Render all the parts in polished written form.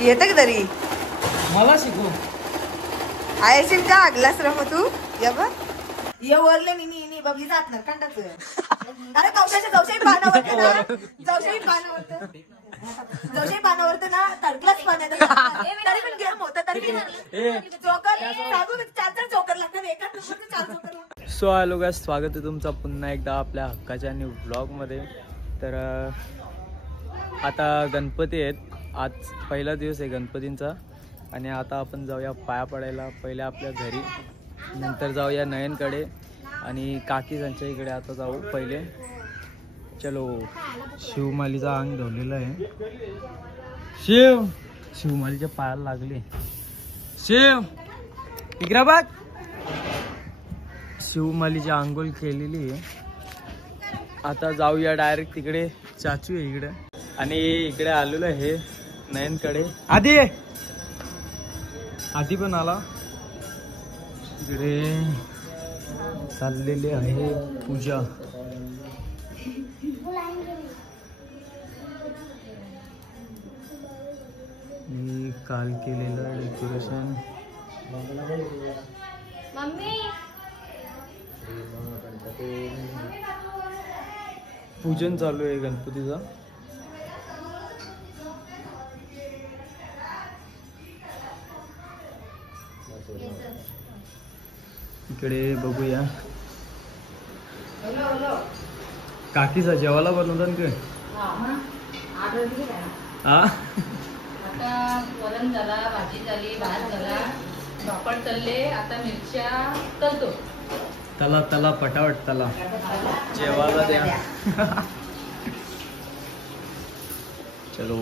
येतं का तरी मला शिकव. आयशिम का आगलास रम तू या बा ये वरले नी बबली जात ना कंटाच अरे जाऊशाही पानावर ना तडकलाच पाण्यात तरी पण गेम होता तरी चोकर सांगू 4 चोकर लागतात एका नंबरचे 4 चोकर लागतात. सो हॅलो गाइस, स्वागत आहे तुमचं पुन्हा एकदा आपल्या हक्काच्या न्यू ब्लॉग मध्ये. तर आता गणपती आहेत, आज पहिला दिवस आहे गणपतींचा आणि आता आपण जाऊया पाया पडायला पहिले आपल्या घरी, नंतर जाऊया नयनकडे आणि काकी त्यांच्या इकडे आता जाऊ पहिले. चलो. शिवमालीचा अंग धवलेला आहे. शिवमालीच्या पायाला लागले. शिव इकडे बघ. शिवमालीची आंघोळ केलेली आहे. आता जाऊया डायरेक्ट तिकडे. चाचू आहे इकडे आणि इकडे आलेलो आहे नयनकडे. आधी पण आला. इकडे चाललेली आहे पूजा. मी काल केलेलं डेकोरेशन. पूजन चालू आहे गणपतीचा. इकडे बघूया काकीचा जेवायला बनवतात का? हा, आता वरण झाला, भाजी झाली, भात झाला, पापड तळले, आता मिरच्या तळतो. तला पटावट तला जेवायला द्या. चलो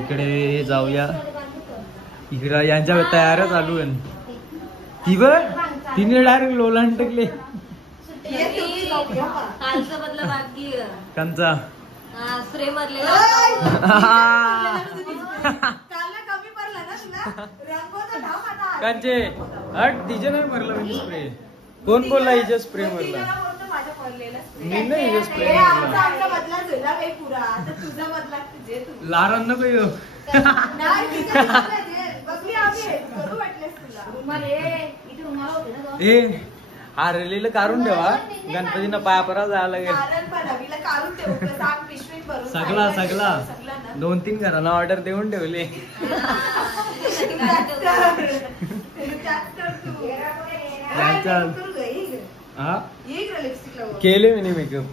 इकडे जाऊया. इकडे यांच्या तयार चालू आहे. ती बघ, तिने डायरेक्ट लोलांड टाकले. कालचं बदला बाकी कंचा स्प्रे मारले. कंचे हट, तिचे नाही भरलं मी स्प्रे. कोण बोलला हिचे स्प्रे भरला? मी नाही हिचे स्प्रे लारण नको येऊ. ए आरलेलं काढून ठेवा, गणपतीनं पाया परा जायला लागेल. सगळा 2-3 घरांना ऑर्डर देऊन ठेवले. केले मी मेकअप.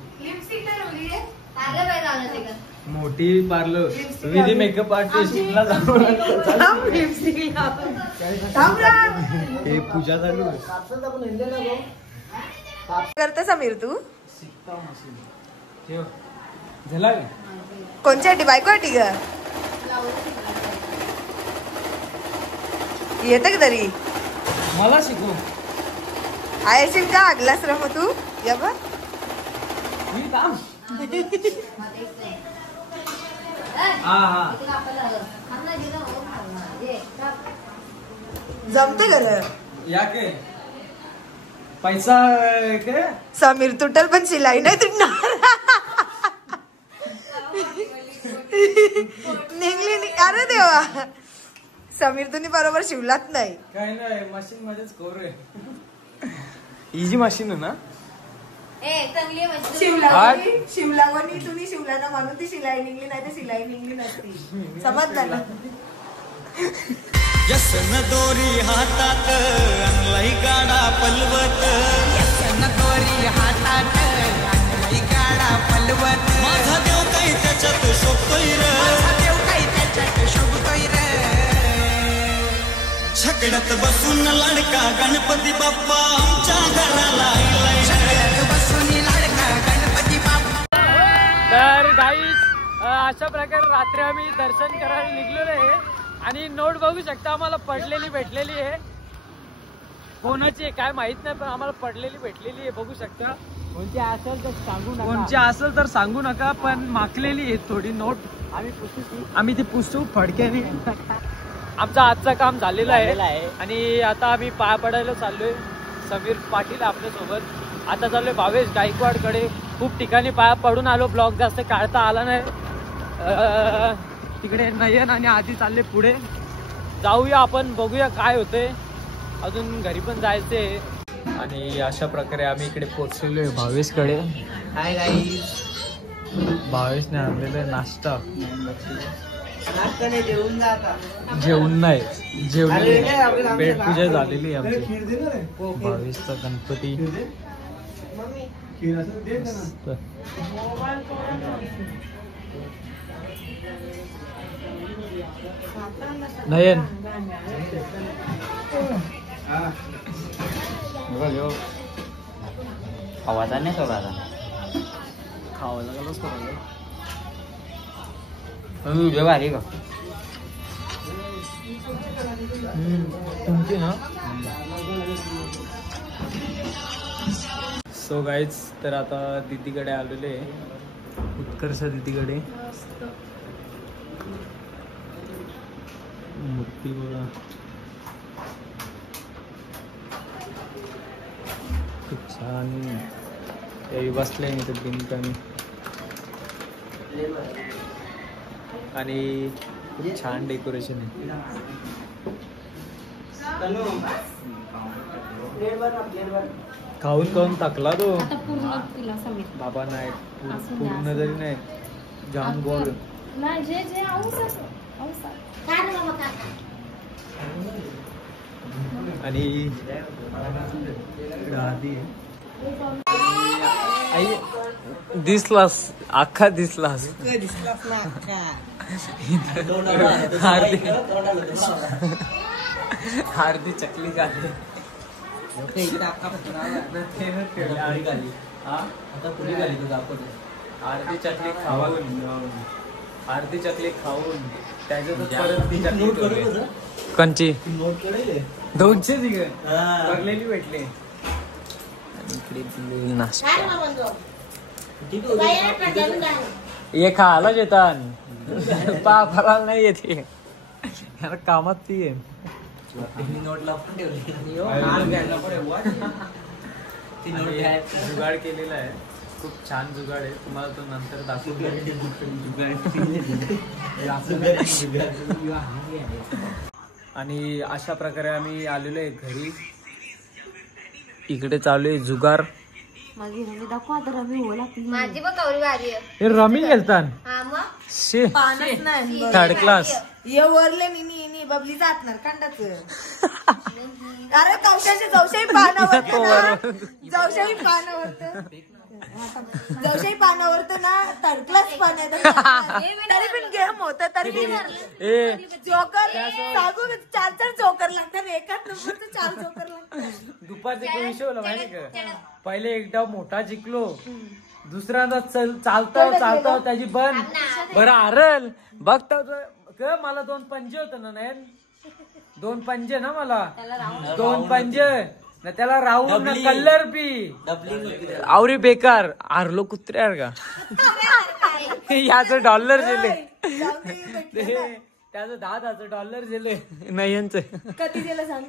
मोठी पार्लर विधी मेकअप आर्टिस्टला हे पूजा चालू करते. समीर तू झाला कोणच्यासाठी बायकोसाठी ग येतं का तरी मला शिकव. आयशिम का आगलास रम तू या बा जमते घर या के पैसा के समीर तुटल पण शिलाई नाही तुटणार. निघली अरे देवा, समीर तुम्ही बरोबर शिवलाच नाही. काही नाही, मशीन मध्येच कोर आहे. इझी मशीन आहे ना. शिवलावणी तुम्ही शिवला ना म्हणून ती शिलाई निघली, नाही तर शिलाई निघली नसती. समजलं ना. यसन दोरी हातात आणलाई गाडा पलवत. यसन दोरी हातात आणलाई गाडा पलवत. माझा देव काही त्याच्यात शोभतोय रे, माझा देव काही त्याच्यात शोभतोय रे. छकड्यात बसून लाडका गणपती बाप्पा आमच्या घराला आलाय. छकड्यात बसून लाडका गणपती बाप्पा. तर गाईस, अशा प्रकारे रात्री आम्ही दर्शन करायला निघलेलो आहे आणि नोट बघू शकता आम्हाला पडलेली भेटलेली आहे. कोणाची आहे काय माहित नाही, पण आम्हाला पडलेली भेटलेली आहे. बघू शकता. कोणची असेल तर सांगू नका, पण मागलेली आहे थोडी नोट. आम्ही ती पुसू फडक्याने. आमचं आजचं काम झालेलं आहे आणि आता आम्ही पाया पडायला चाललोय. समीर पाटील आपल्यासोबत. आता चाललोय भावेश गायकवाडकडे. खूप ठिकाणी पाया पडून आलो, ब्लॉग जास्त काढता आला नाही. तिकडे नयन आणि आधी चालले पुढे. जाऊया आपण, बघूया काय होतंय. अजून घरी पण जायचंय. आणि अशा प्रकारे आम्ही इकडे पोहोचलेलो आहे भावेशकडे. Hi guys. भावेशने आणलेला नाश्ता. नाश्ता नाही, जेवून जा आता. जेवण नाही, जेवली पेटपूजा झालेली आहे आमची. भावेशचा गणपती मस्त. नयन आवाज नाही सोडा खावा लागलाच करायला. व्हिडिओ भारी का तुमची ना. सो गाईज, तर आता दीदीकडे आलेले, उत्कर्ष दीदीकडे. मूर्ती बघा खूप छान. ते बसले मी तर बिनकामी. आणि खूप छान डेकोरेशन आहे. खाऊन खाऊन टाकला तो आता पूर्ण तुला समीर. बाबा. नाही पूर्ण जरी नाही, जाम गोड. नाही जे जे आवडत आणि आधी आई दिसलास, अख्खा दिसलास. हार्दी चकली खाली. आरती चकली खाऊन, आरती चकली खाऊन त्याच्यात कंची 200 भरलेली भेटले. इकडे नाश्ता ये खायला येतात पापाला नाही येते यार, कामात ती आहे. जुगाड केलेला आहे, खूप छान जुगाड आहे. तुम्हाला तो नंतर दाखवतो. आणि अशा प्रकारे आम्ही आलेलो आहे घरी. इकडे चालू आहे जुगार. माझी रमी दाखव आता. रमी बोला माझी पण कवरी भारी आहे. हे रमी खेळतात. हा मग शे पानच नाही. Third class. ये वरले निनी बबली जातणार कांडाच. अरे कवशाची जवशाही पानावर जवशाही पानावर जवशाही पानावर तर ना थर्ड क्लास पान आहे. तरी पण गेम होत. तरी पण जोकर सांगू 4 जोकर लागतात. एकाच नंबरचं 4 जोकर लागतात. दुपारचे काही विषय होला माहिती का. पहिले एकदा मोठा जिंकलो, दुसऱ्यांदा चालतो चालतो त्याची बंद. बरं आरल बघता मला 2 पंजे होत ना. नयन 2 पंजे ना मला. 2 पंजे ना त्याला राहून ना कल्लर पी आवरी बेकार. आरलो कुत्र्यार का याच $1 दिले. त्याचं $10 दिले. नयनच किती दिलं सांग.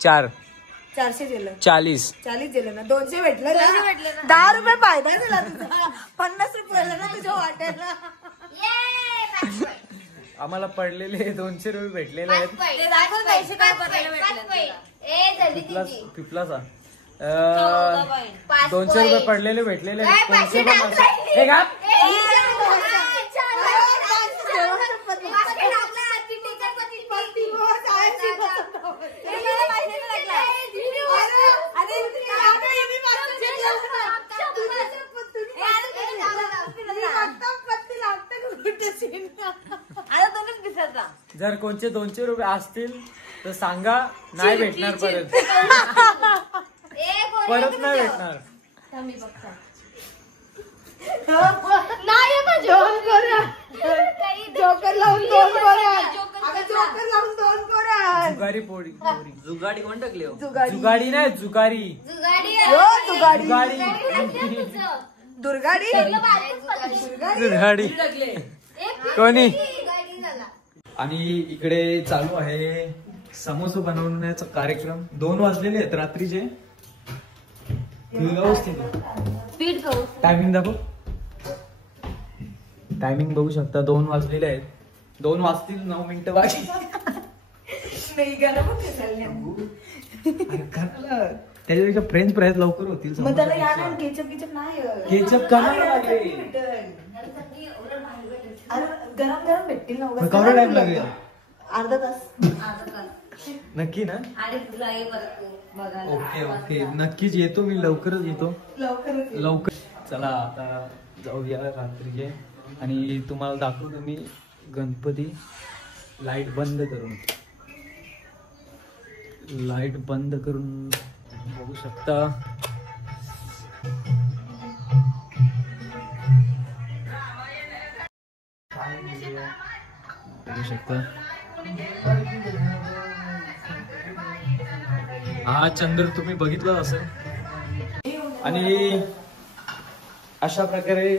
400 दिलं. 40 दिलं ना. 200 भेटलं ना. 10 रुपये फायदा झाला तुझा. 50 रुपये ना तुझ्या वाट्याला. आम्हाला पडलेले 200 रुपये भेटलेले आहेत. पिपलाचा 200 रुपये पडलेले भेटलेले आहेत. 200 जर कोणचे 200 रुपये असतील तर सांगा. नाही भेटणार परत. परत नाही भेटणार. जोकर लावून 2 कोरा. जुगारी पोळी. जुगाडी कोण टाकली? जुगाडी नाही, जुगारी. जुगाडी दुर्गाडी जुगाडी कोणी. आणि इकडे चालू आहे समोसा बनवण्याचा कार्यक्रम. 2 वाजलेले आहेत रात्रीचे. टायमिंग दाखव. टायमिंग बघू शकता. 2 वाजलेले आहेत. 2 वाजतील 9 मिनिटं बाकी. नाही गरम होते चालले. त्याच्यापेक्षा फ्रेंच फ्राईज लवकर होतील. मग त्याला या ना केचप गिचप नाही. केचप का नाही अरे, लागेल? अरे गरम गरम भेटतील ना उगाच. केवढा टाइम लागेल? अर्धा तास. नक्की ना? आणि ड्राय बघायला. ओके ओके नक्कीच येतो मी, लवकरच येतो. लवकर. चला आता जाऊया रात्रीचे आणि तुम्हाला दाखवतो मी गणपती. लाईट बंद करून बघू शकता. बघू शकता हा चंद्र तुम्ही बघितलं असेल. आणि अशा प्रकारे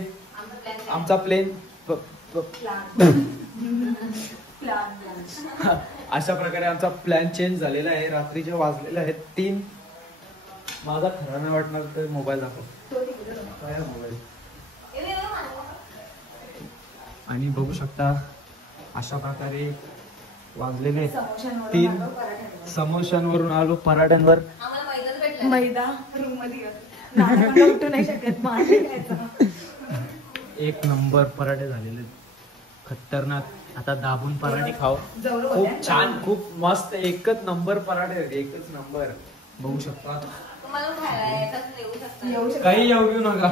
आमचा प्लेन अशा प्रकारे आमचा प्लॅन चेंज झालेला आहे. रात्रीचे वाजलेले आहेत 3. माझा खरा नाही वाटणार तर मोबाईल दाखव. काय मोबाईल. आणि बघू शकता अशा प्रकारे वाजलेले 3. समोशांवरून आलो पराठ्यांवर. मैदा रूम मध्ये उठू नाही शकत. 1 नंबर पराठे झालेले खतरनाक. आता दाबून पराठे खाऊ. खूप छान खूप मस्त. एकच नंबर पराठे होते. एकच नंबर. बघू शकता. तुम्हाला खायला येतात, येऊ शकता. काही येऊ नका.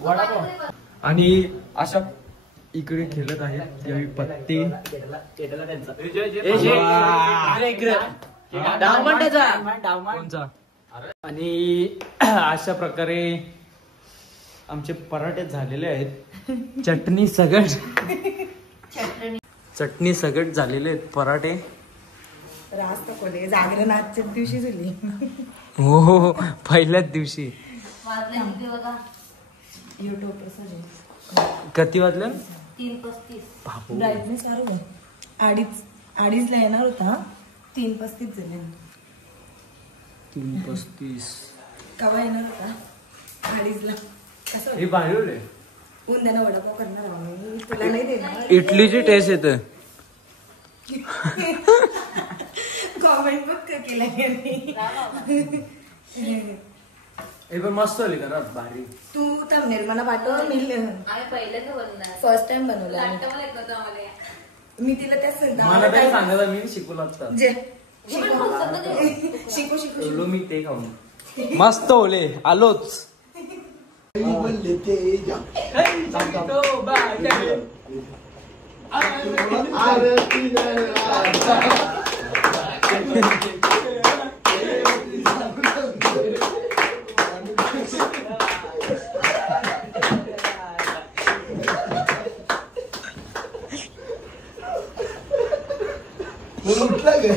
वडापाव. आणि अशा इकडे खेळत आहेत यावेळी पत्ते. कोणचा? आणि अशा प्रकारे आमचे पराठे झालेले आहेत. चटणी सगट झालेले आहेत पराठे. रास्त कोले जागरण आजच्या दिवशी झाली. हो पहिल्याच दिवशी. किती वाजले? 3:35. ब्राईटनेस सारू 2:30 ला येणार होता. 3:35 झाले. 3:35 कवा येणार होता? 2:30 ला. कसं हे बाहेर उंद्याला वडापाव करणार आम्ही. तुला नाही देणार. इडलीची टेस्ट येते. कॉमेंट बघ केला हे पण मस्त होली घरात भारी. तू थंबनेल मला पाठव. मी आम्ही पहिल्यांदा बनवणार. फर्स्ट टाइम बनवलं. नाटक मला येत होतं आम्हाला. मी तिला त्याच मला काय सांगायला मी शिकू लागतात. शिकू मी ते खाऊन मस्त होले. आलोच. उठला गे